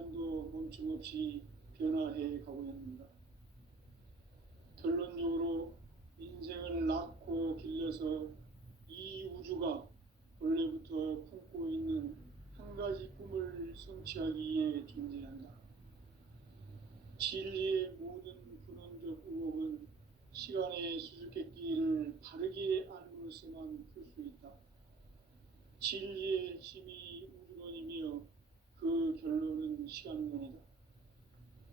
시간도 멈춤없이 변화해 가고 있습니다. 결론적으로 인생을 낳고 길러서 이 우주가 원래부터 품고 있는 한 가지 꿈을 성취하기 위해 존재한다. 진리의 모든 근원적 의혹은 시간의 수수께끼를 바르게 알므로서만 풀 수 있다. 진리의 힘이 우주론이며 그 결론은 시간론이다.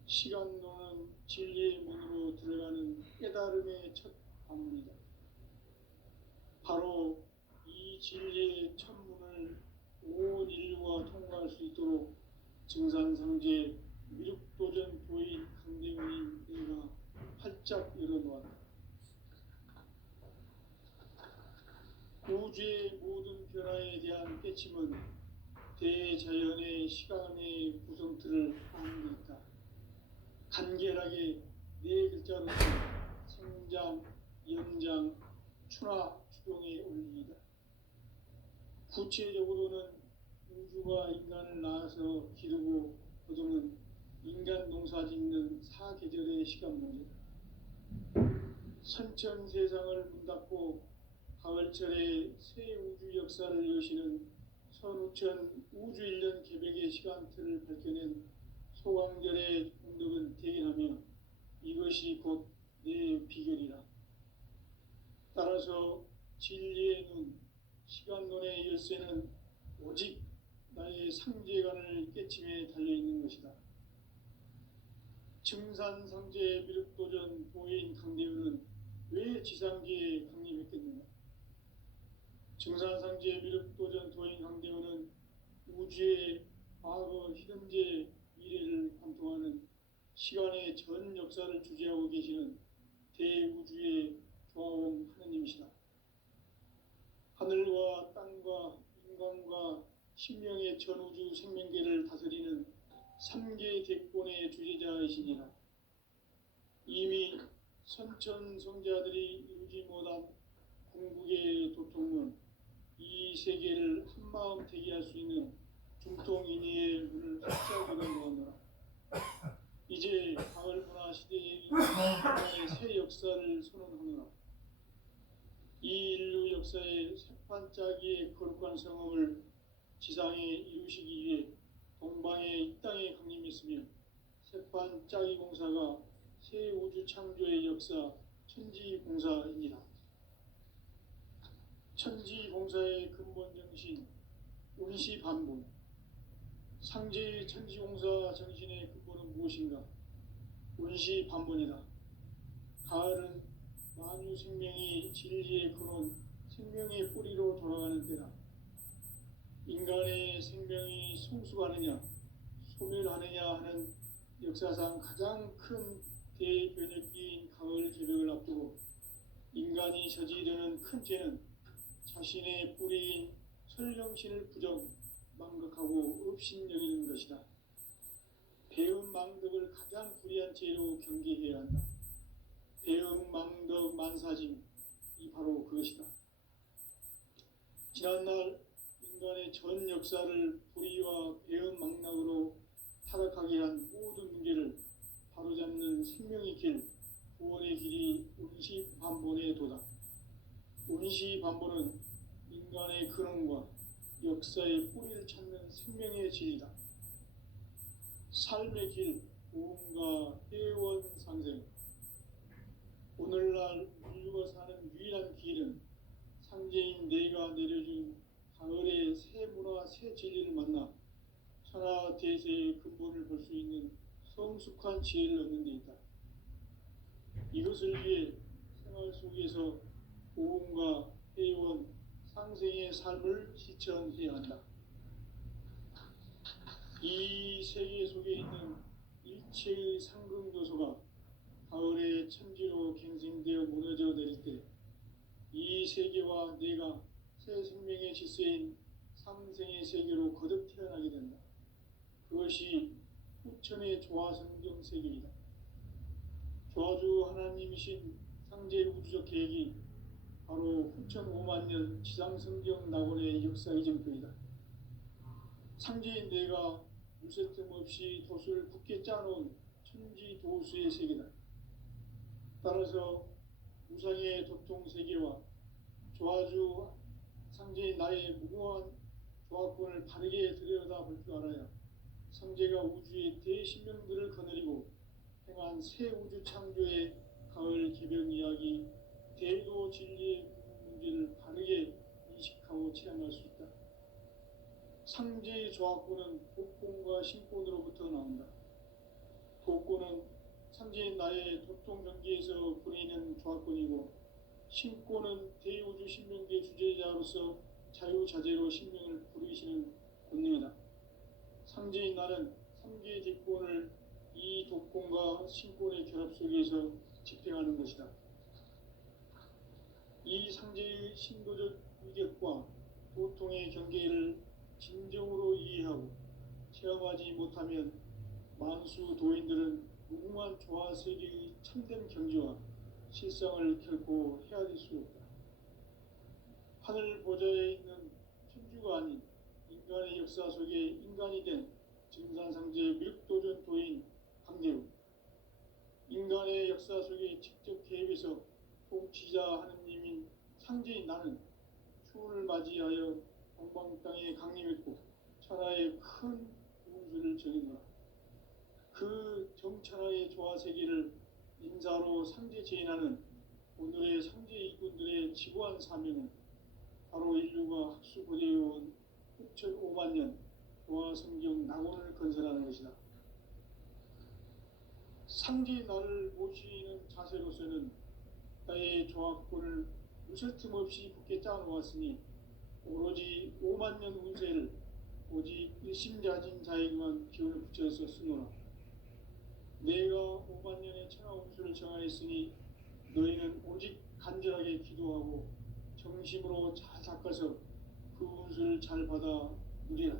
시간론은 진리의 문으로 들어가는 깨달음의 첫 관문이다. 바로 이 진리의 첫 문을 온 인류가 통과할 수 있도록 증산상제 미륵도전 도인 강대문인 내가 활짝 열어놓았다. 우주의 모든 변화에 대한 깨침은 대자연의 시간의 구성틀을 아는 데 있다. 간결하게 네 글자로서 생장, 연장, 추나 추동의 원리이다. 구체적으로는 우주가 인간을 낳아서 기르고 거두는 인간 농사 짓는 사계절의 시간 문제다. 선천 세상을 문 닫고 가을철에 새 우주 역사를 여시는 선우천 우주 1년 개백의 시간틀을 밝혀낸 소강절의 공덕은 대견하며 이것이 곧 내 비결이라. 따라서 진리의 눈, 시간론의 열쇠는 오직 나의 상제관을 깨침에 달려있는 것이다. 증산상제 미륵도전 도인 강대현은 왜 지상계에 강림했겠느냐? 증산상제 미륵도전 도인 강대현은 우주의 과거, 현재, 미래를 관통하는 시간의 전 역사를 주재하고 계시는 대우주의 조화원 하느님이시다. 하늘과 땅과 인간과 신명의 전우주 생명계를 다스리는 3개 대권의 주제자이시니라. 이미 선천성자들이 이루지 못한 궁극의 도통문, 이 세계를 한마음 대기할 수 있는 중통인의의 문을 활짝 열어놓았노라. 이제 가을 문화 시대의 새 역사를 선언하노라. 이 인류 역사의 새판짜기의 거룩한 성업을 지상에 이루시기 위해 동방의 이 땅에 강림했으며 새판짜기 공사가 새 우주 창조의 역사 천지공사입니다. 천지공사의 근본 정신 운시반본. 상제의 천지공사 정신의 근본은 무엇인가? 운시반본이다. 가을은 만유 생명이 진리의 근원, 생명의 뿌리로 돌아가는 때다. 인간의 생명이 성숙하느냐, 소멸하느냐 하는 역사상 가장 큰 대변혁기인 가을 개벽을 앞두고 인간이 저지르는 큰 죄는 자신의 뿌리인 설령신을 부정, 망각하고 업신여기는 것이다. 배음 망덕을 가장 불의한 죄로 경계해야 한다. 배음 망덕 만사짐, 이 바로 그것이다. 지난날 인간의 전 역사를 불의와 배음 망락으로 타락하게 한 모든 문제를 바로잡는 생명의 길, 구원의 길이 운시반본의 도다. 운시반본은 인간의 근원과 역사의 뿌리를 찾는 생명의 진리다. 삶의 길, 구원과 회원상생. 오늘날 인류가 사는 유일한 길은 상제인 내가 내려준 가을의 새 문화, 새 진리를 만나 천하 대세의 근본을 볼 수 있는 성숙한 지혜를 얻는 데 있다. 이것을 위해 생활 속에서 고음과 회원, 상생의 삶을 실천해야 한다. 이 세계 속에 있는 일체의 상승도소가 가을의 천지로 갱생되어 무너져 내릴 때 이 세계와 내가 새 생명의 질서인 상생의 세계로 거듭 태어나게 된다. 그것이 후천의 조화성경 세계이다. 조화주 하나님이신 상제 우주적 계획이 바로 후천 5만 년 지상성경 낙원의 역사 이전표이다. 상제인 내가 무쇠틈 없이 돛을 굳게 짜놓은 천지 도수의 세계다. 따라서 우상의 도통 세계와 조화주 상제인 나의 무궁한 조합권을 바르게 들여다볼 줄 알아야 상제가 우주의 대신명들을 거느리고 행한 새 우주 창조의 가을 개벽 이야기, 대도 진리의 문제를 바르게 인식하고 체험할 수 있다. 상제의 조합권은 복권과 신권으로부터 나온다. 복권은 상제인 나의 도통 경계에서 보내는 조합권이고, 신권은 대우주 신명계 주제자로서 자유자재로 신명을 부르시는 권능이다. 상제인 나는 3개의 직권을 이 독권과 신권의 결합 속에서 집행하는 것이다. 이 상제의 신도적 위격과 도통의 경계를 진정으로 이해하고 체험하지 못하면 만수 도인들은 무궁한 조화 세계의 참된 경지와 실상을 결코 헤아릴 수 없다. 하늘 보좌에 있는 천주가 아닌 인간의 역사 속에 인간이 된 증산상제 밀도전 도인 강대우, 인간의 역사 속에 직접 개입해서 통치자 하느님인 상제인 나는 추운을 맞이하여 동방 땅에 강림했고 천하의 큰 운수를 정했노라. 그 정천하의 조화 세계를 인사로 상제 제인하는 오늘의 상제 일꾼들의 지구한 사명은 바로 인류가 학수고대해온 6,500만 년 조화 성경 낙원을 건설하는 것이다. 상제의 나를 모시는 자세로서는 나의 조합권을 무쇠틈 없이 굳게 짜놓았으니 오로지 5만 년 운세를 오직 일심자진 자에게만 기운을 붙여서 쓰노라. 내가 5만 년의 천하 운수를 정하였으니 너희는 오직 간절하게 기도하고 정심으로 잘 닦아서 그 운수를 잘 받아 누리라.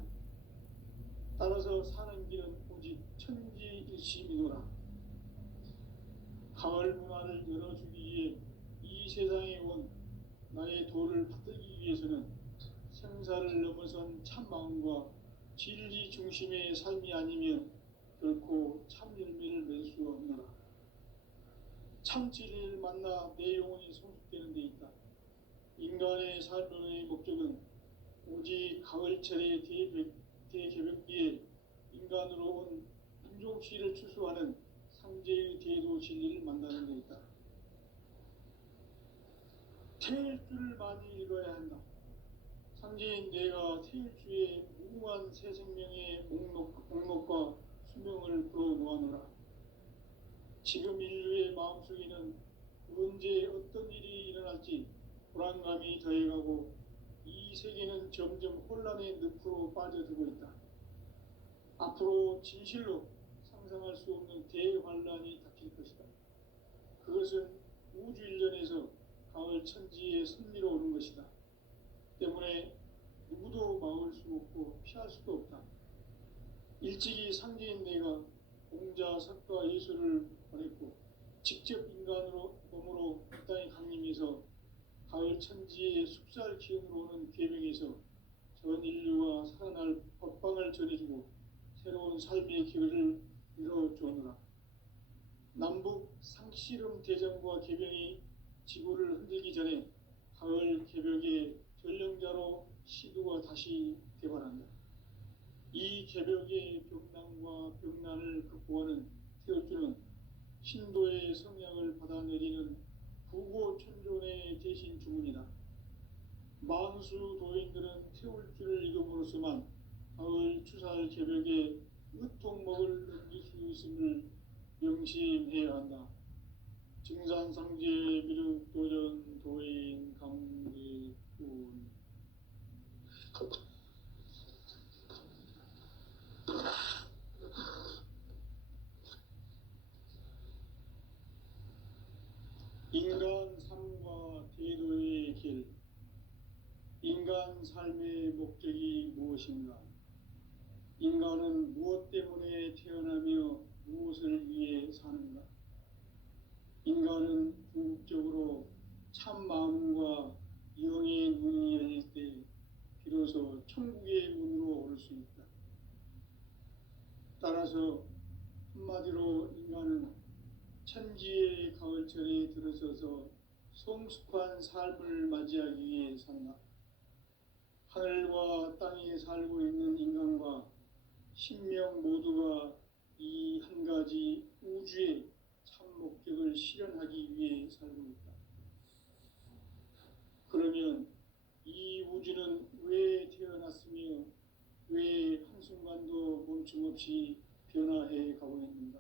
따라서 사는 길은 오직 천지일심이노라. 가을 문화를 열어주기 위해 이 세상에 온 나의 도를 받들기 위해서는 생사를 넘어선 참 마음과 진리 중심의 삶이 아니면 결코 참 열매를 맺을 수 없노라. 참 진리를 만나 내 영혼이 성숙되는 데 있다. 인간의 삶의 목적은 오직 가을철의 대개벽기에 인간으로 온 민족시를 추수하는 상제의 대도 진리를 만나는 데 있다. 태일주를 많이 읽어야 한다. 상제인 내가 태일주의 무궁한 새 생명의 목록과 수명을 불어놓아노라. 지금 인류의 마음속에는 언제 어떤 일이 일어날지 불안감이 더해가고 이 세계는 점점 혼란의 늪으로 빠져들고 있다. 앞으로 진실로 상상할 수 없는 대환란이 닥칠 것이다. 그것은 우주 일련에서 가을 천지의 섭리로 오는 것이다. 때문에 누구도 막을 수 없고 피할 수도 없다. 일찍이 상제인 내가 공자, 석가, 예수를 보냈고 직접 인간으로 몸으로 이 땅에 강림해서 가을 천지의 숙살 기운으로 오는 계명에서 전 인류가 살아날 법방을 전해주고 새로운 삶의 길을 열어주오노라. 남북 상씨름 대전과 개병이 지구를 흔들기 전에 가을 개벽의 전령자로 시두가 다시 개발한다. 이 개벽의 병난과 병난을 극복하는 태울주는 신도의 성향을 받아내리는 부고천존의 대신 주문이다. 만수 도인들은 태울주를 읽음으로써만 가을 추살 개벽의 으통목을 넘길 수 있음을 명심해야 한다. 증산상제 미륵도전 도인 강대군. 인간 삶과 대도의 길. 인간 삶의 목적이 무엇인가? 인간은 무엇 때문에 태어나며 무엇을 위해 사는가? 인간은 궁극적으로 참 마음과 영의 눈이 열릴 때 비로소 천국의 문으로 오를 수 있다. 따라서 한마디로 인간은 천지의 가을철에 들어서서 성숙한 삶을 맞이하기 위해 산다. 하늘과 땅에 살고 있는 인간과 신명 모두가 이 한 가지 우주의 참 목적을 실현하기 위해 살고 있다. 그러면 이 우주는 왜 태어났으며 왜 한순간도 멈춤 없이 변화해 가고 있는가?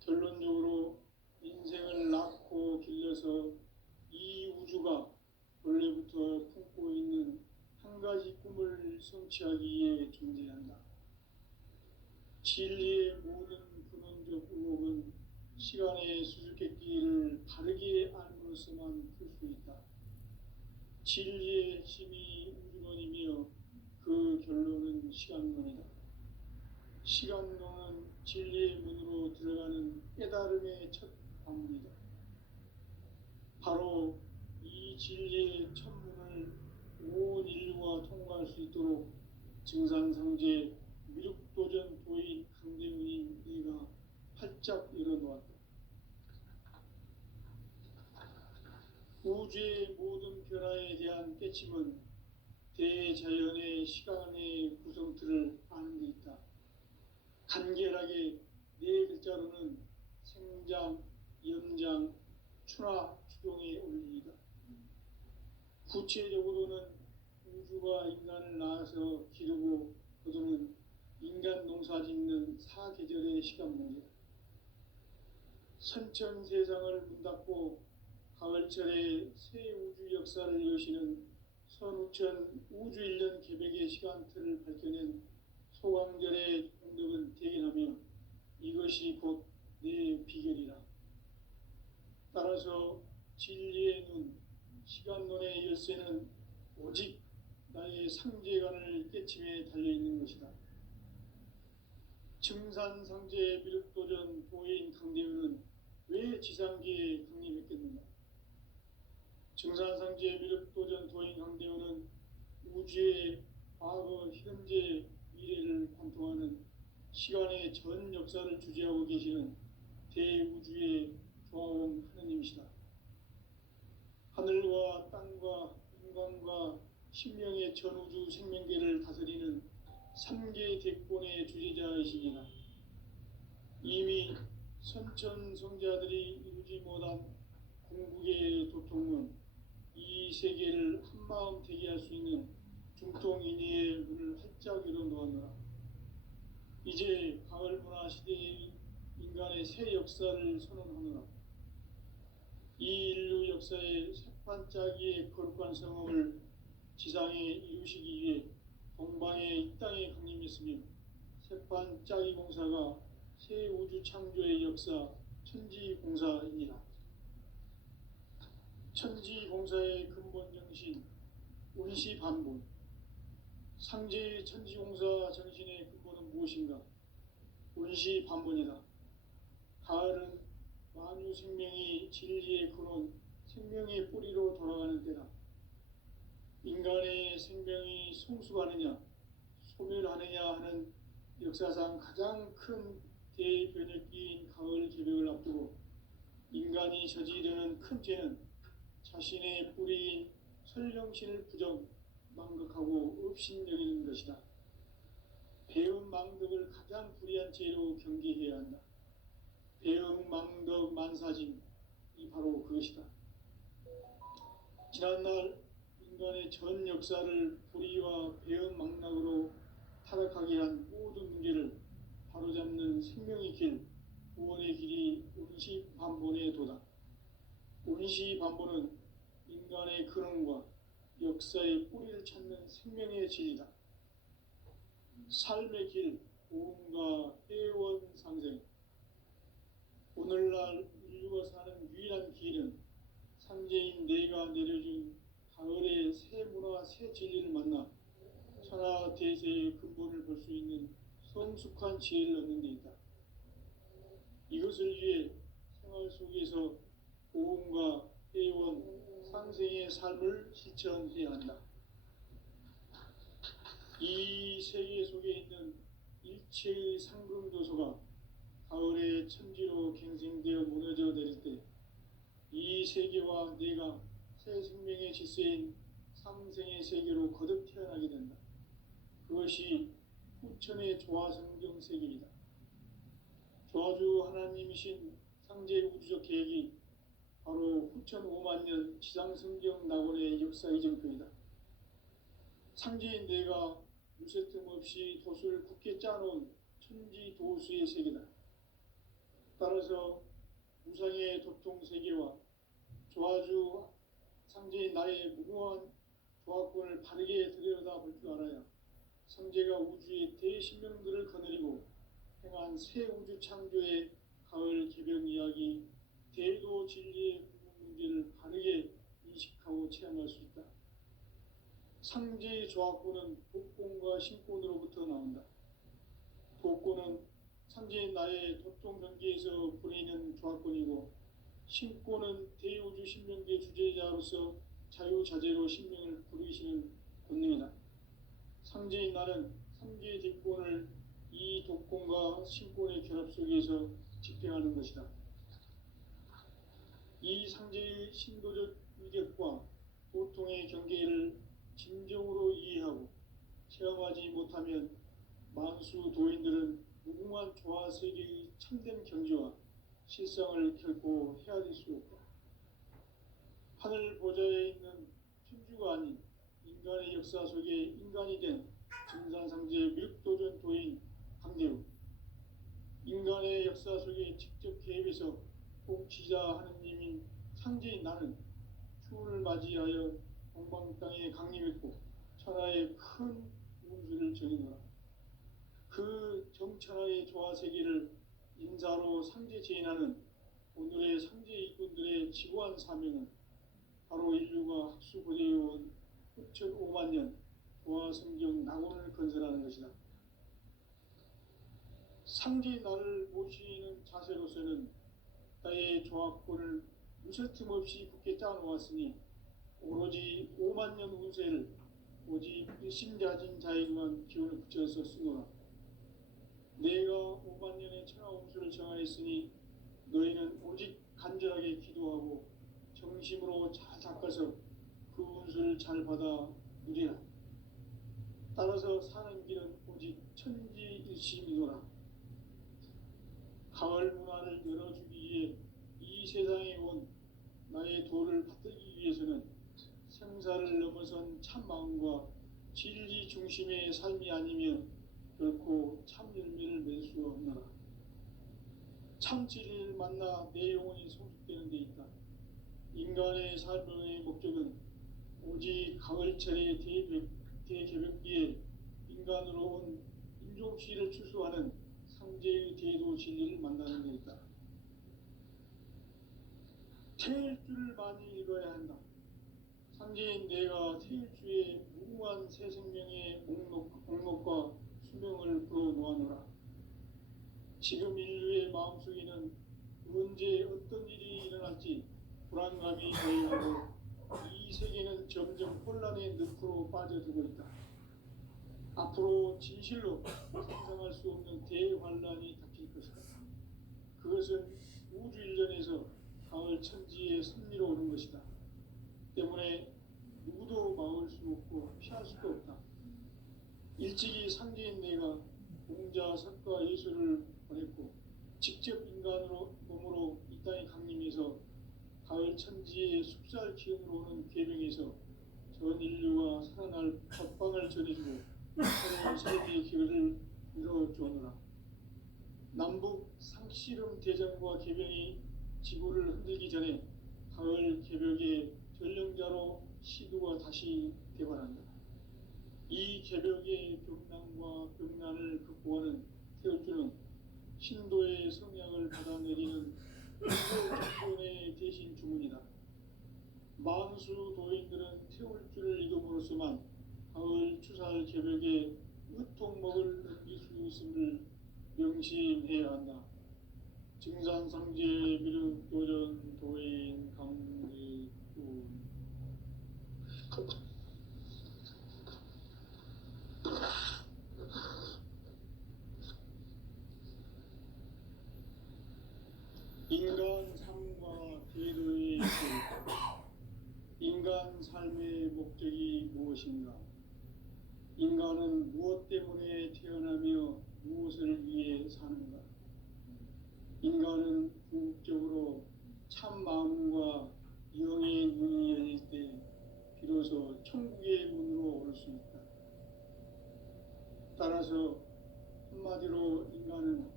결론적으로 인생을 낳고 길러서 이 우주가 원래부터 품고 있는 한 가지 꿈을 성취하기 위해 존재한다. 진리의 모든 근원적 의혹은 시간의 수수께끼를 바르게 알므로서만 풀 수 있다. 진리의 핵심이 우주론이며 그 결론은 시간론이다. 시간론은 진리의 문으로 들어가는 깨달음의 첫 관문이다. 바로 이 진리의 첫 문을 온 인류가 통과할 수 있도록 증산상제 미륵도전 도인 강대문인 네가 활짝 열어놓았다. 우주의 모든 변화에 대한 깨침은 대자연의 시간의 구성틀을 아는 데 있다. 간결하게 네 글자로는 생장, 연장, 추나 추동의 원리이다. 구체적으로는 우주가 인간을 낳아서 기르고 거두는 인간 농사 짓는 사계절의 시간 문제다. 선천 세상을 문 닫고 가을철에 새 우주 역사를 여시는 선우천 우주 1년 개백의 시간틀을 밝혀낸 소강절의 공덕은 대견하며 이것이 곧 내 비결이라. 따라서 진리의 눈, 시간론의 열쇠는 오직 나의 상제관을 깨침에 달려있는 것이다. 증산상제 미륵도전 도인 강대우는 왜 지상계에 강림했겠는가? 증산상제 미륵도전 도인 강대우는 우주의 과거, 현재, 미래를 관통하는 시간의 전 역사를 주재하고 계시는 대우주의 조화원 하느님이시다. 하늘과 땅과 인간과 신명의 전우주 생명계를 다스리는 3개 대권의 주재자이시니라. 이미 선천성자들이 이루지 못한 궁극의 도통은 이 세계를 한마음 되게 할 수 있는 중통인의의 문을 활짝 열어놓았노라. 이제 가을 문화 시대의 인간의 새 역사를 선언하노라. 이 인류 역사의 새판짜기의 거룩한 성업을 지상에 이루시기 위해 동방의 이 땅에 강림했으며 새판짜기 공사가 새 우주 창조의 역사 천지공사이니라. 천지공사의 근본 정신 운시반본. 상제의 천지공사 정신의 근본은 무엇인가? 운시반본이다. 가을은 만유 생명이 진리의 근원, 생명의 뿌리로 돌아가는 때다. 인간의 생명이 성숙하느냐, 소멸하느냐 하는 역사상 가장 큰 대변혁기인 가을 개벽을 앞두고 인간이 저지르는 큰 죄는 자신의 뿌리인 설령신을 부정, 망극하고 업신여기는 것이다. 배음 망덕을 가장 불의한 죄로 경계해야 한다. 배음 망덕 만사진, 이 바로 그것이다. 지난날 인간의 전 역사를 불의와 배음 망락으로 타락하게 한 모든 문제를 바로잡는 생명의 길, 구원의 길이 운시반본의 도다. 운시반본은 인간의 근원과 역사의 뿌리를 찾는 생명의 진리다. 삶의 길, 고음과 회원 상생. 오늘날 인류가 사는 유일한 길은 상제인 내가 내려준 가을의 새 문화, 새 진리를 만나 천하 대세의 근본을 볼 수 있는 성숙한 지혜를 얻는 데 있다. 이것을 위해 생활 속에서 고음과 회원, 상생의 삶을 실천해야 한다. 이 세계 속에 있는 이체의 상금도서가 가을의 천지로 갱생되어 무너져 내릴 때 이 세계와 내가 새 생명의 질서인 상생의 세계로 거듭 태어나게 된다. 그것이 후천의 조화성경 세계이다. 조화주 하나님이신 상제 우주적 계획이 바로 후천 5만 년 지상성경 낙원의 역사 이정표이다. 상제인 내가 무쇠 틈 없이 도수를 굳게 짜놓은 천지 도수의 세계다. 따라서 무상의 도통 세계와 조화주 상제인 나의 무궁한 조화권을 바르게 들여다볼 줄 알아야 상제가 우주의 대신명들을 거느리고 행한 새 우주 창조의 가을 개벽 이야기, 대도 진리의 문제를 바르게 인식하고 체험할 수 있다. 상제의 조화권은 독권과 신권으로부터 나온다. 독권은 상제인 나의 도통 경계에서 보내는 조화권이고, 신권은 대우주 신명계 주제자로서 자유자재로 신명을 부르시는 권능이다. 상제인 나는 삼계의 뒷권을 이 독권과 신권의 결합 속에서 집행하는 것이다. 이 상제의 신도적 위력과 도통의 경계를 진정으로 이해하고 체험하지 못하면 만수 도인들은 무궁한 조화 세계의 참된 경지와 실상을 결코 헤아릴 수 없다. 하늘 보좌에 있는 천주가 아닌 인간의 역사 속에 인간이 된 증산상제 밀도전 도인 강대우, 인간의 역사 속에 직접 개입해서 통치자 하느님인 상제인 나는 추운을 맞이하여 동방 땅에 강림했고 천하의 큰 운수를 정의노라. 그 정천하의 조화세계를 인사로 상제 제인하는 오늘의 상제 일꾼들의 지구한 사명은 바로 인류가 학수고대해온 후천 5만 년 조화성경 낙원을 건설하는 것이다. 상제인 나를 모시는 자세로서는 나의 조화권을 무쇠틈 없이 굳게 짜놓았으니 오로지 5만 년 운세를 오직 일심자진 자에게만 기운을 붙여서 쓰노라. 내가 5만 년의 천하 운수를 정하였으니 너희는 오직 간절하게 기도하고 정심으로 잘 닦아서 그 운수를 잘 받아 누리라. 따라서 사는 길은 오직 천지일심이노라. 가을 문화를 열어주기 위해 이 세상에 온 나의 도를 받들기 위해서는 생사를 넘어선 참마음과 진리 중심의 삶이 아니면 결코 참 열매를 맺을 수 없노라. 참 진리를 만나 내 영혼이 성숙되는 데 있다. 인간의 삶의 목적은 오직 가을철의 대개벽기에 인간으로 온 인종시를 추수하는 상제의 대도 진리를 만나는 데 있다. 태일주를 많이 읽어야 한다. 상제인 내가 태일주의 무궁한 새 생명의 목록과 수명을 불어놓아노라. 지금 인류의 마음속에는 언제 어떤 일이 일어날지 불안감이 대유하고 이 세계는 점점 혼란의 늪으로 빠져들고 있다. 앞으로 진실로 상상할 수 없는 대환란이 닥칠 것이다. 그것은 우주 일전에서 가을 천지의 섭리로 오는 것이다. 때문에 누구도 막을 수 없고 피할 수도 없다. 일찍이 상제인 내가 공자, 석가, 예수를 보냈고 직접 인간으로 몸으로 이 땅에 강림해서 가을 천지의 숲살 기운으로 오는 계명에서 전 인류가 살아날 법방을 전해주고 새로운 삶의 길을 이루어주오노라. 남북 상씨름 대전과 개병이 지구를 흔들기 전에 가을 개벽의 전령자로 시두가 다시 대발한다. 이 개벽의 벽난과 벽난을 극복하는 태울주는 신도의 성향을 받아내리는 인도정권의 대신 주문이다. 만수 도인들은 태울주를 이름으로서만 가을 추살 개벽에 으통먹을 넘길 수 있음을 명심해야 한다. 증산상제 미륵도전 도인 강지군 인간 삶과 궤도의 길, 인간 삶의 목적이 무엇인가? 인간은 무엇 때문에 태어나며 무엇을 위해 사는가? 인간은 궁극적으로 참 마음과 영의 눈이 열릴 때 비로소 천국의 문으로 올 수 있다. 따라서 한마디로 인간은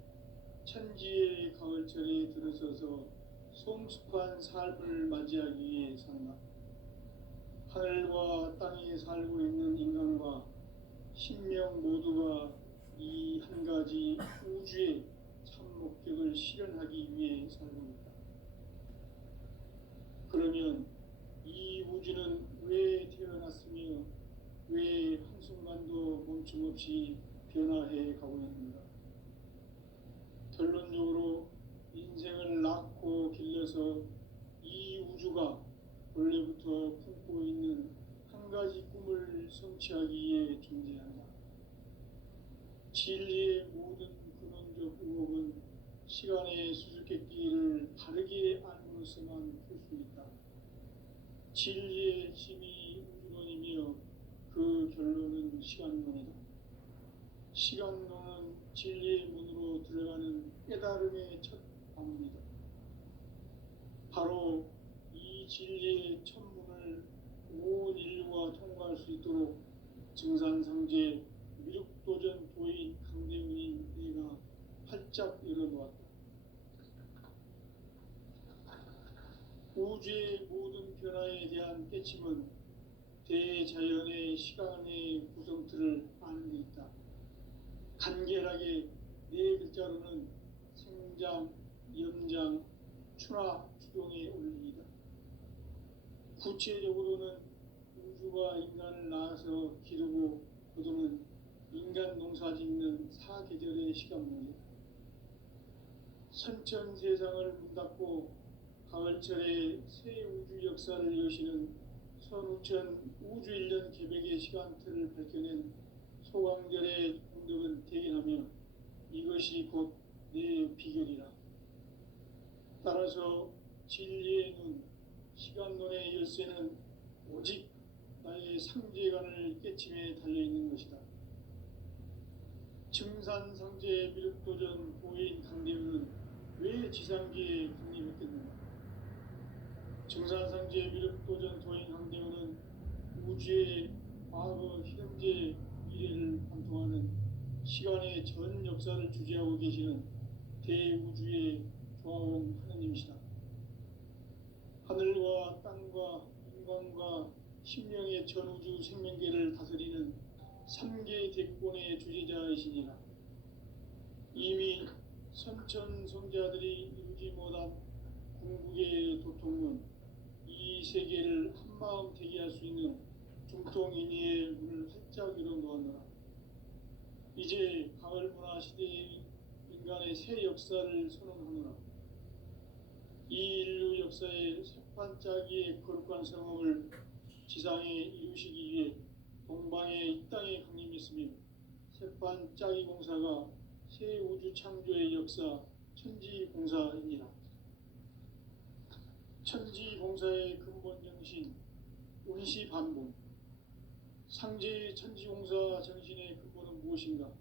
천지의 가을철에 들어서서 성숙한 삶을 맞이하기 위해 산다. 하늘과 땅에 살고 있는 인간과 신명 모두가 이 한 가지 우주의 참 목적을 실현하기 위해 살고 있다. 그러면 이 우주는 왜 태어났으며 왜 한순간도 멈춤없이 변화해 가고 있는가? 결론적으로 인생을 낳고 길러서 이 우주가 원래부터 품고 있는 한 가지 꿈을 성취하기 위해 존재한다. 진리의 모든 근원적 의혹은 시간의 수수께끼를 바르게 알므로서만 풀 수 있다. 진리의 핵심이 우주론이며 그 결론은 시간론이다. 시간론은 진리의 문으로 들어가는 깨달음의 첫 방문이다. 바로 이 진리의 첫 문을 온 인류가 통과할 수 있도록 증산상제 미륵도전 도인 강대훈인 내가 활짝 열어놓았다. 우주의 모든 변화에 대한 깨침은 대자연의 시간의 구성틀을 아는 데 있다. 간결하게 네 글자로는 생장, 염장, 추나 추동의 원리이다. 구체적으로는 우주가 인간을 낳아서 기르고 거두는 인간 농사 짓는 사계절의 시간물이다. 선천 세상을 문 닫고 가을철에 새 우주 역사를 여시는 선우천 우주 1년 계백의 시간틀을 밝혀낸 소강절의 공덕은 대견하며 이것이 곧 내 비결이라. 따라서 진리의 눈, 시간론의 열쇠는 오직 나의 상제관을 깨침에 달려있는 것이다. 증산상제 미륵도전 보인 강대훈은 왜 지상계에 강림했겠는가? 증산상제 미륵도전 도인 강대훈은 우주의 과거, 현재, 미래를 관통하는 시간의 전 역사를 주재하고 계시는 대우주의 조화원 하느님이시다. 하늘과 땅과 인간과 신명의 전우주 생명계를 다스리는 3개 대권의 주제자이시니라. 이미 선천성자들이 이루지 못한 궁극의 도통은 이 세계를 한마음 되게 할 수 있는 중통인의의 문을 활짝 열어놓았노라. 이제 가을 문화 시대의 인간의 새 역사를 선언하노라. 이 인류 역사의 새반짝이의 거룩한 성험을 지상에 이루시기 위해 동방의 이 땅에 강림했으며 새반짝이 공사가 새 우주 창조의 역사 천지공사입니다. 천지공사의 근본 정신 운시반본, 상제의 천지공사 정신의 근본은 무엇인가?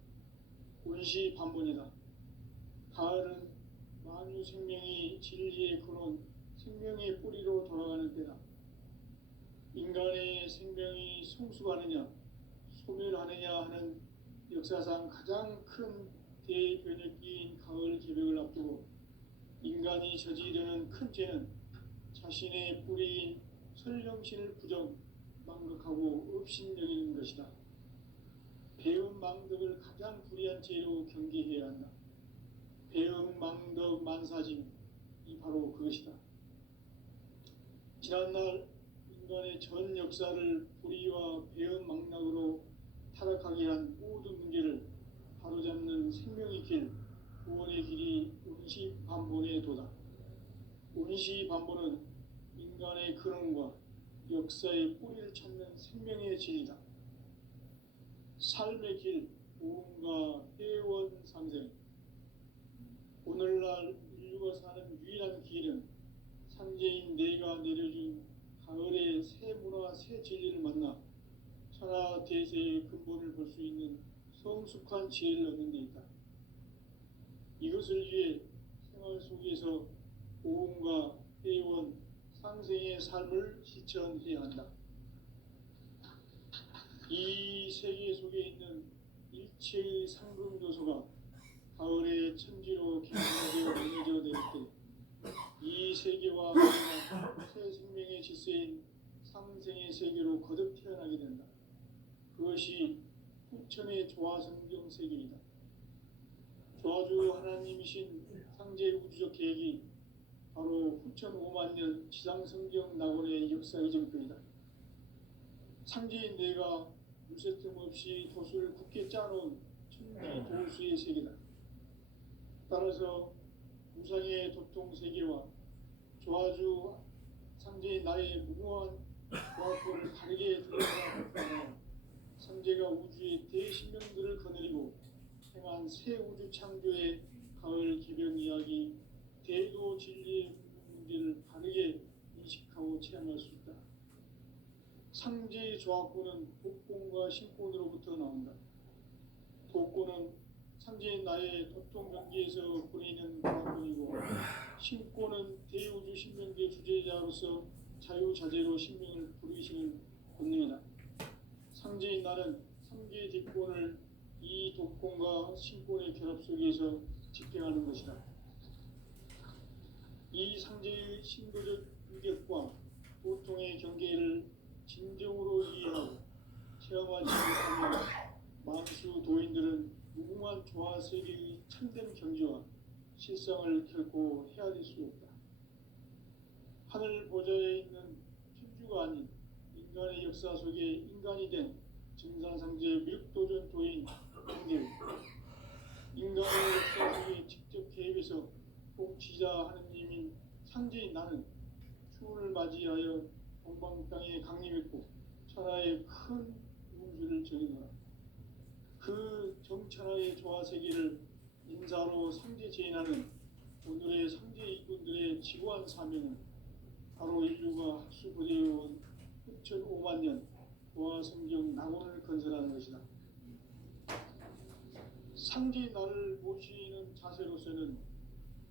운시반본이다. 가을은 만유 생명이 진리의 근원, 생명의 뿌리로 돌아가는 때다. 인간의 생명이 성숙하느냐, 소멸하느냐 하는 역사상 가장 큰 대변혁기인 가을 개벽을 앞두고 인간이 저지르는 큰 죄는 자신의 뿌리인 설령신을 부정, 망각하고 업신여기는 것이다. 배음 망덕을 가장 불의한 죄로 경계해야 한다. 배음 망덕 만사짐이 바로 그것이다. 지난날 인간의 전 역사를 불의와 배음 망락으로 타락하게 한 모든 문제를 바로잡는 생명의 길, 구원의 길이 운시반본의 도다. 운시반본은 인간의 근원과 역사의 뿌리를 찾는 생명의 진리다. 삶의 길, 보험과 회원 상생. 오늘날 인류가 사는 유일한 성숙한 지혜를 얻는 데 있다. 이것을 위해 생활 속에서 고음과 회원, 상생의 삶을 실천해야 한다. 이 세계 속에 있는 일체의 상금 요소가 가을의 천지로 경화되어 무너져 내릴 때 이 세계와 새 생명의 질서인 상생의 세계로 거듭 태어나게 된다. 그것이 후천의 조화성경 세계이다. 조화주 하나님이신 상제 우주적 계획이 바로 후천 5만 년 지상성경 낙원의 역사의 정표이다. 상제인 내가 무쇠틈 없이 도수를 굳게 짜놓은 천지 도수의 세계다. 따라서 우상의 도통 세계와 조화주 상제인 나의 무모한 조화권을 다르게 드러내는 상제가 우주의 대신명들을 거느리고 행한 새 우주 창조의 가을 기병 이야기, 대도 진리의 문제를 바르게 인식하고 체험할 수 있다. 상제의 조화권은 독권과 신권으로부터 나온다. 독권은 상제인 나의 도통 경계에서 보이는 조화권이고, 신권은 대우주 신명계 주제자로서 자유자재로 신명을 부르시는 권능이다. 상제인 나는 3개의 뒷권을 이 독권과 신권의 결합 속에서 집행하는 것이다. 이 상제의 신도적 유격과 보통의 경계를 진정으로 이해하고 체험하지 못하면 만수 도인들은 무궁한 조화 세계의 참된 경지와 실상을 결코 헤아릴 수 없다. 하늘 보좌에 있는 천주가 아닌 인간의 역사 속에 인간이 된 증산상제 밀도전 도인 한계우, 인간의 역사 속에 직접 개입해서 통치자 하느님인 상제인 나는 추운을 맞이하여 동방 땅에 강림했고 천하의 큰 운수를 정해놓아 그 정천하의 조화 세계를 인사로 상제 제인하는 오늘의 상제 이꾼들의 지고한 사명은 바로 인류가 학수부대해온 후천 5만 년 조화 성경 낙원을 건설하는 것이다. 상제 나를 모시는 자세로서는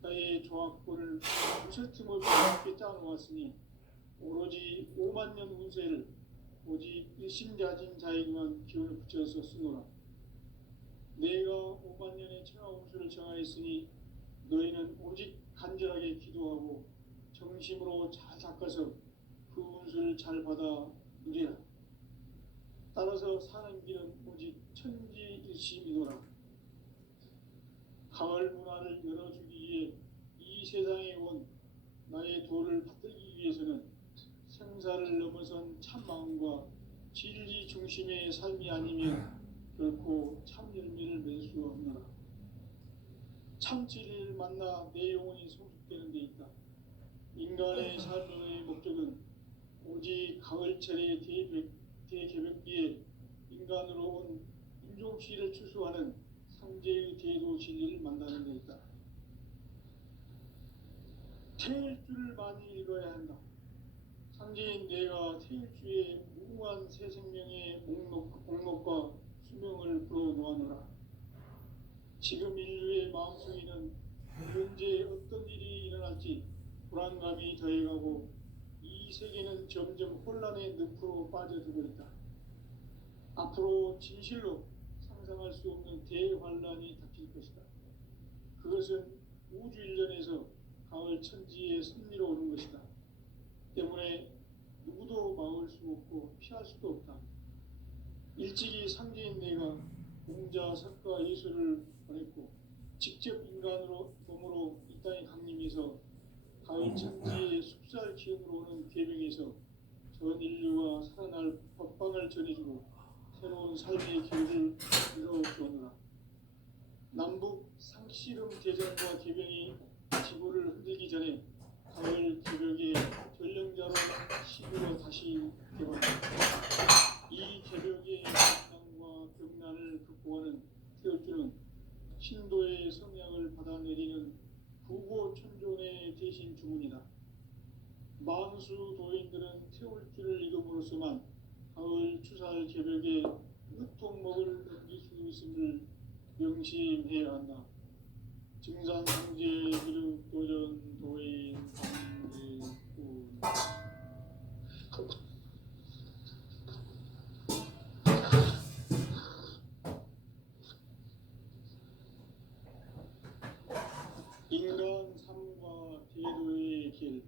나의 조화권을 무쇠틈 없이 함께 짜놓았으니 오로지 5만 년 운세를 오직 일심자진 자에게만 기운을 붙여서 쓰노라. 내가 5만 년의 천하 운수를 정하였으니 너희는 오직 간절하게 기도하고 정심으로 잘 닦아서 그 운수를 잘 받아 누리라. 따라서 사는 길은 오직 천지일심이노라. 가을 문화를 열어주기 위해 이 세상에 온 나의 도를 받들기 위해서는 생사를 넘어선 참마음과 진리 중심의 삶이 아니면 결코 참 열매를 맺을 수가 없노라. 참 진리를 만나 내 영혼이 성숙되는 데 있다. 인간의 삶의 목적은 오직 가을철의 대개벽기에 인간으로 온 인종시를 추수하는 상제의 대도 진리를 만나는 데 있다. 태일주를 많이 읽어야 한다. 상제인 내가 태일주의 무궁한 새 생명의 목록과 수명을 불어놓아노라. 지금 인류의 마음속에는 언제 어떤 일이 일어날지 불안감이 더해가고 이 세계는 점점 혼란의 늪으로 빠져들고 있다. 앞으로 진실로 상상할 수 없는 대환란이 닥칠 것이다. 그것은 우주 일련에서 가을 천지의 섭리로 오는 것이다. 때문에 누구도 막을 수 없고 피할 수도 없다. 일찍이 상제인 내가 공자, 석가, 예수를 보냈고 직접 인간으로 몸으로 이 땅에 강림해서 가을 천지의 숲살 기운으로 오는 계명에서 전 인류가 살아날 법방을 전해주고 새로운 삶의 길을 이뤄주었노라. 남북 상씨름 대전과 개병이 지구를 흔들기 전에 가을 개벽의 전령자로 시구가 다시 개방된다. 이 개벽의 난과 병난을 극복하는 태울주는 신도의 성향을 받아내리는 구고천존의 대신 주문이다. 만수 도인들은 태울주를 읽음으로써만 가을 추살 개벽의 으통목을 넘길 수 수 있음을 명심해야 한다. 증산상제 미륵 도전 도인 강제군. 인간 삶과 대도의 길.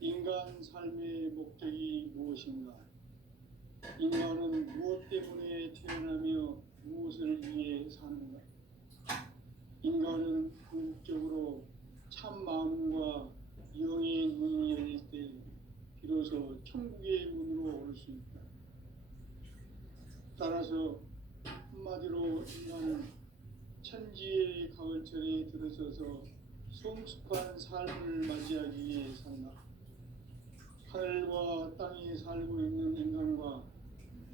인간 삶의 목적이 무엇인가? 인간은 무엇 때문에 태어나며 무엇을 위해 사는가? 인간은 궁극적으로 참 마음과 영의 문이 열릴 때 비로소 천국의 문으로 올 수 있다. 따라서 한마디로 인간은 천지의 가을철에 들어서서 성숙한 삶을 맞이하기 위해 산다. 하늘과 땅에 살고 있는 인간과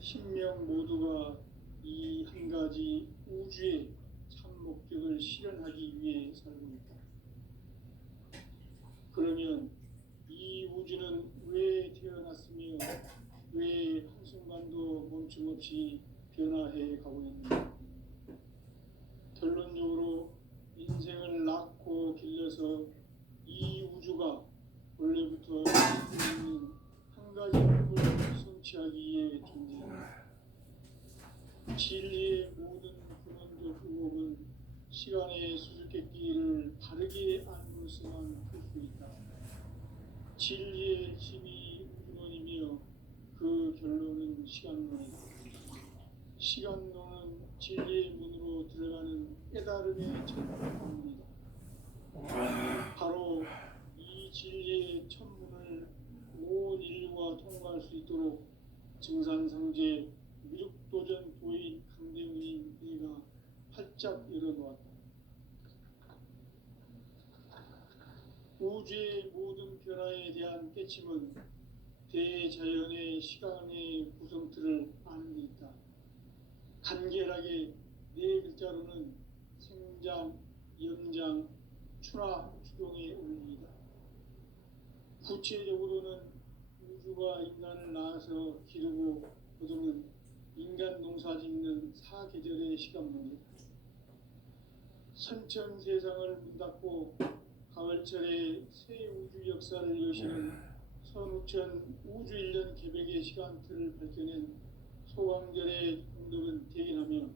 신명 모두가 이 한 가지 우주의 참 목적을 실현하기 위해 살고 있다. 그러면 이 우주는 왜 태어났으며 왜 한순간도 멈춤없이 변화해 가고 있는가? 결론적으로 인생을 낳고 길러서 이 우주가 원래부터 가지고 있는 한 가지 목표를 성취하기 위해 존재한다. 진리의 모든 근원적 의혹은 시간의 수수께끼를 바르게 알므로서만 풀 수 있다. 진리의 힘이 우주론이며 그 결론은 시간론이다. 시간론은 진리의 문으로 들어가는 깨달음의 첫 방문이다. 바로 이 진리의 천문을 온 인류가 통과할 수 있도록 증산상제 미륵도전 도인 강대문인 내가 활짝 열어놓았다. 우주의 모든 변화에 대한 깨침은 대자연의 시간의 구성틀을 아는 데 있다. 간결하게 네 글자로는 생장, 염장, 추나 추동의 원리이다. 구체적으로는 우주가 인간을 낳아서 기르고 거두는 인간 농사 짓는 사계절의 시간문이다. 선천 세상을 문 닫고 가을철에 새 우주 역사를 여시는 선우천 우주 1년 개백의 시간틀을 밝혀낸 소강절의 공덕은 대견하며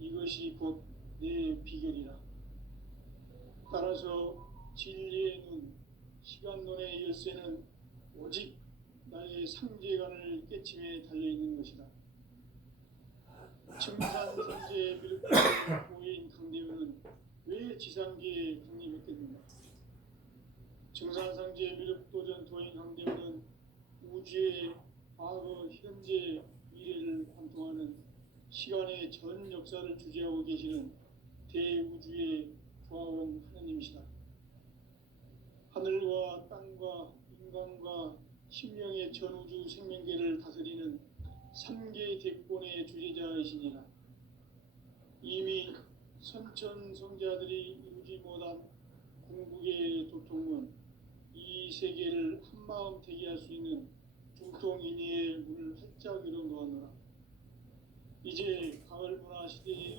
이것이 곧 내 비결이라. 따라서 진리의 눈, 시간론의 열쇠는 오직 나의 상제관을 깨침에 달려있는 것이다. 증산상제 미륵도전 도인 강대문은 왜 지상계에 강림했겠는가? 증산상제 미륵도전 도인 강대문은 우주의 과거, 현재, 미래를 관통하는 시간의 전 역사를 주재하고 계시는 대우주의 조화원 하나님이시다. 하늘과 땅과 인간과 신명의 전우주 생명계를 다스리는 3개 대권의 주제자이시니라. 이미 선천성자들이 이루지 못한 궁극의 도통은 이 세계를 한마음 되게 할 수 있는 중통인의의 문을 활짝 열어놓았노라. 이제 가을 문화 시대의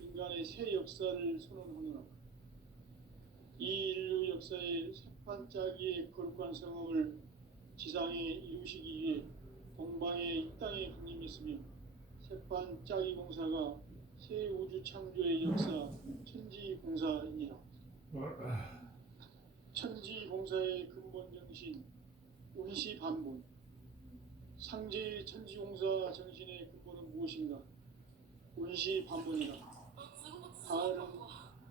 인간의 새 역사를 선언하노라. 이 인류 역사의 새판짜기의 거룩한 성험을 지상에 이루시기 위해 동방의 이 땅에 강림했으며 새판짜기 공사가 새 우주 창조의 역사 천지공사이니라. 천지공사의 근본 정신 운시반본. 상제의 천지공사 정신의 근본은 무엇인가? 운시반본이다. 가을은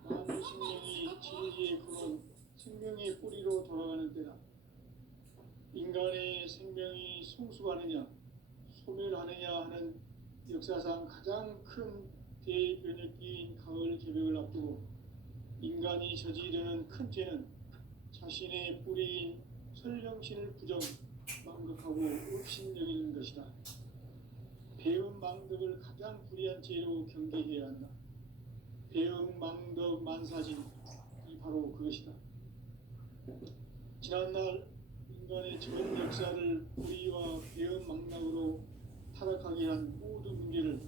만물 생명이 진리의 근원, 생명의 뿌리로 돌아가는 때다. 인간의 생명이 성숙하느냐, 소멸하느냐 하는 역사상 가장 큰 대변혁기인 가을 개벽을 앞두고 인간이 저지르는 큰 죄는 자신의 뿌리인 설령신을 부정, 망극하고 업신여기는 것이다. 배음 망덕을 가장 불의한 죄로 경계해야 한다. 배음 망덕 만사진이 바로 그것이다. 지난날 인간의 전 역사를 불의와 배음 망락으로 타락하게 한 모든 문제를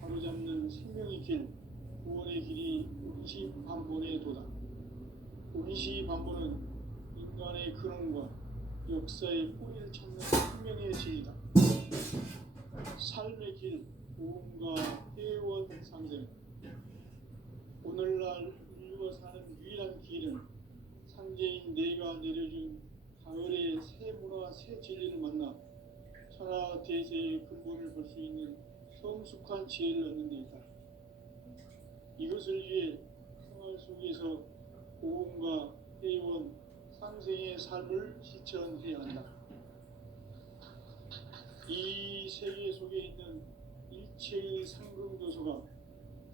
바로 바로잡는 생명의 길, 구원의 길이 운시반본에 도다. 운시반본은 인간의 근원과 역사의 뿌리를 찾는 생명의 진리다. 삶의 길, 보험과 회원 상생. 오늘날 인류가 사는 유일한 길은 상제인 내가 내려준 가을의 새 문화, 새 진리를 만나 천하 대세의 근본을 볼 수 있는 성숙한 지혜를 얻는 데 있다. 이것을 위해 생활 속에서 보험과 회원, 상생의 삶을 실천해야 한다. 이 세계 속에 있는 일체의 상금도서가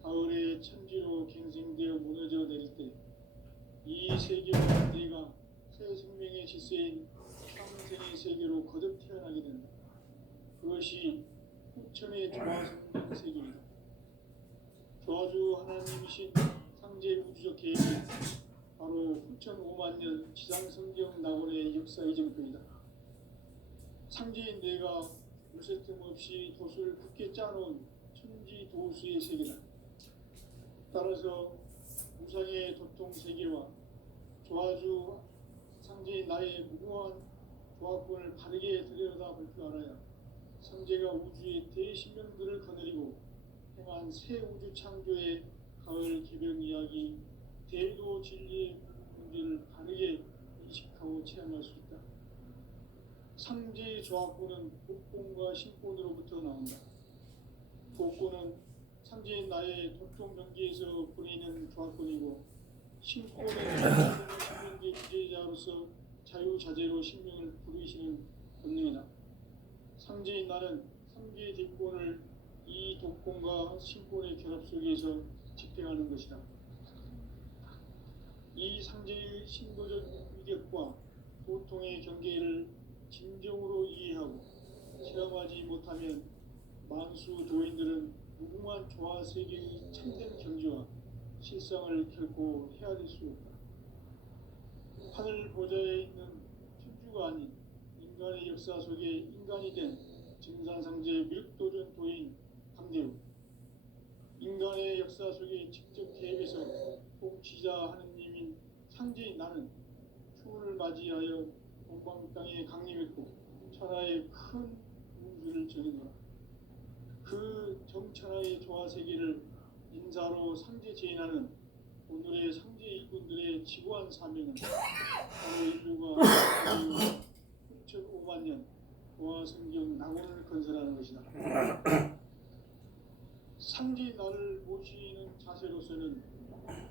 가을의 천지로 갱생되어 무너져 내릴 때 이 세계와 내가 새 생명의 질서인 상생의 세계로 거듭 태어나게 된다. 그것이 후천의 조화성경 세계이다. 조화주 하나님이신 상제 우주적 계획이 바로 후천 5만 년 지상성경 낙원의 역사 이전표이다. 상제인 내가 무쇠 틈 없이 도수를 굳게 짜놓은 천지 도수의 세계다. 따라서 무상의 도통 세계와 조화주 상제인 나의 무궁한 조화권을 바르게 들여다볼 줄 알아야 상제가 우주의 대신명들을 거느리고 행한 새 우주 창조의 가을 개변 이야기, 대도 진리의 문제를 바르게 인식하고 체험할 수 있다. 상제의 조화권은 복권과 신권으로부터 나온다. 복권은 상제인 나의 도통 경계에서 보내는 조화권이고, 신권은 신명계 주제자로서 자유자재로 신명을 부르시는 본능이다. 상제인 나는 3개의 뒷권을 이 독권과 신권의 결합 속에서 집행하는 것이다. 이 상제의 신도적 위력과 고통의 경계를 진정으로 이해하고 체험하지 못하면 만수 도인들은 무궁한 조화 세계의 참된 경지와 실상을 결코 헤아릴 수 없다. 하늘 보좌에 있는 천주가 아닌 인간의 역사 속에 인간이 된 증산상제 밀도전 도인 강대우, 인간의 역사 속에 직접 개입해서 통치자 하느님인 상제인 나는 추운을 맞이하여 본방 땅에 강림했고 천하의 큰 우주를 정해놓아 그 정천하의 조화 세계를 인사로 상제 제인하는 오늘의 상제 일꾼들의 지구한 사명은 바로 인류가 후천 5만 년 조화 성경 낙원을 건설하는 것이다. 상제인 나를 모시는 자세로서는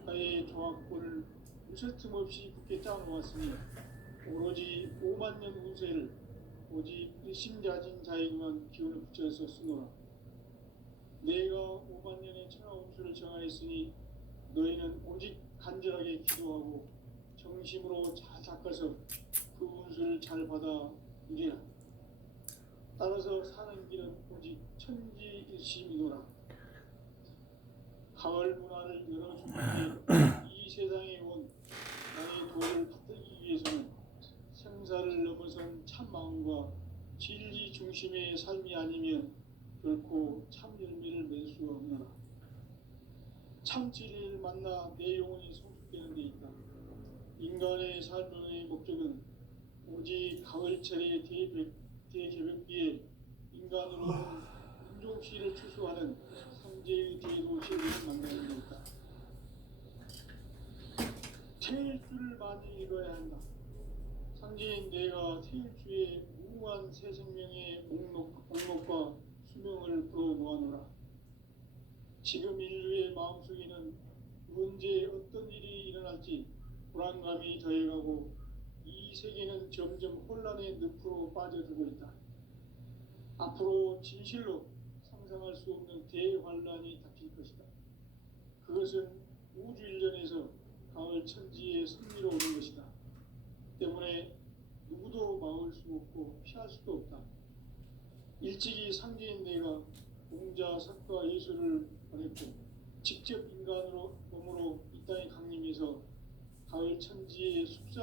나의 조화권을 무쇠 틈 없이 굳게 짜놓았으니 오로지 5만 년 운세를 오직 일심자진 자에게만 기운을 붙여서 쓰노라. 내가 5만 년의 천하 운수를 정하였으니 너희는 오직 간절하게 기도하고 정심으로 잘 닦아서 그 운수를 잘 받아 이래라. 따라서 사는 길은 오직 천지일심이노라. 가을 문화를 열어주기 위해 이 세상에 온 나의 도를 받들기 위해서는 생사를 넘어선 참 마음과 진리 중심의 삶이 아니면 결코 참 열매를 맺을 수 없노라. 참 진리를 만나 내 영혼이 성숙되는 데 있다. 인간의 삶의 목적은 오직 가을철의 대개벽기에 인간으로는 인종시를 추수하는 상제의 대도시를 만나는 데 있다. 태일주를 많이 읽어야 한다. 상제인 내가 태일주의 무궁한 새 생명의 목록과 수명을 풀어놓아노라. 지금 인류의 마음속에는 언제 어떤 일이 일어날지 불안감이 더해가고 이 세계는 점점 혼란의 늪으로 빠져들고 있다. 앞으로 진실로 상상할 수 없는 대환란이 닥칠 것이다. 그것은 우주 일련에서 가을 천지의 승리로 오는 것이다. 때문에 누구도 막을 수 없고 피할 수도 없다. 일찍이 상제인 내가 공자, 석가, 예수를 보냈고 직접 인간으로 몸으로 이 땅에 강림해서 가을 천지의 숙사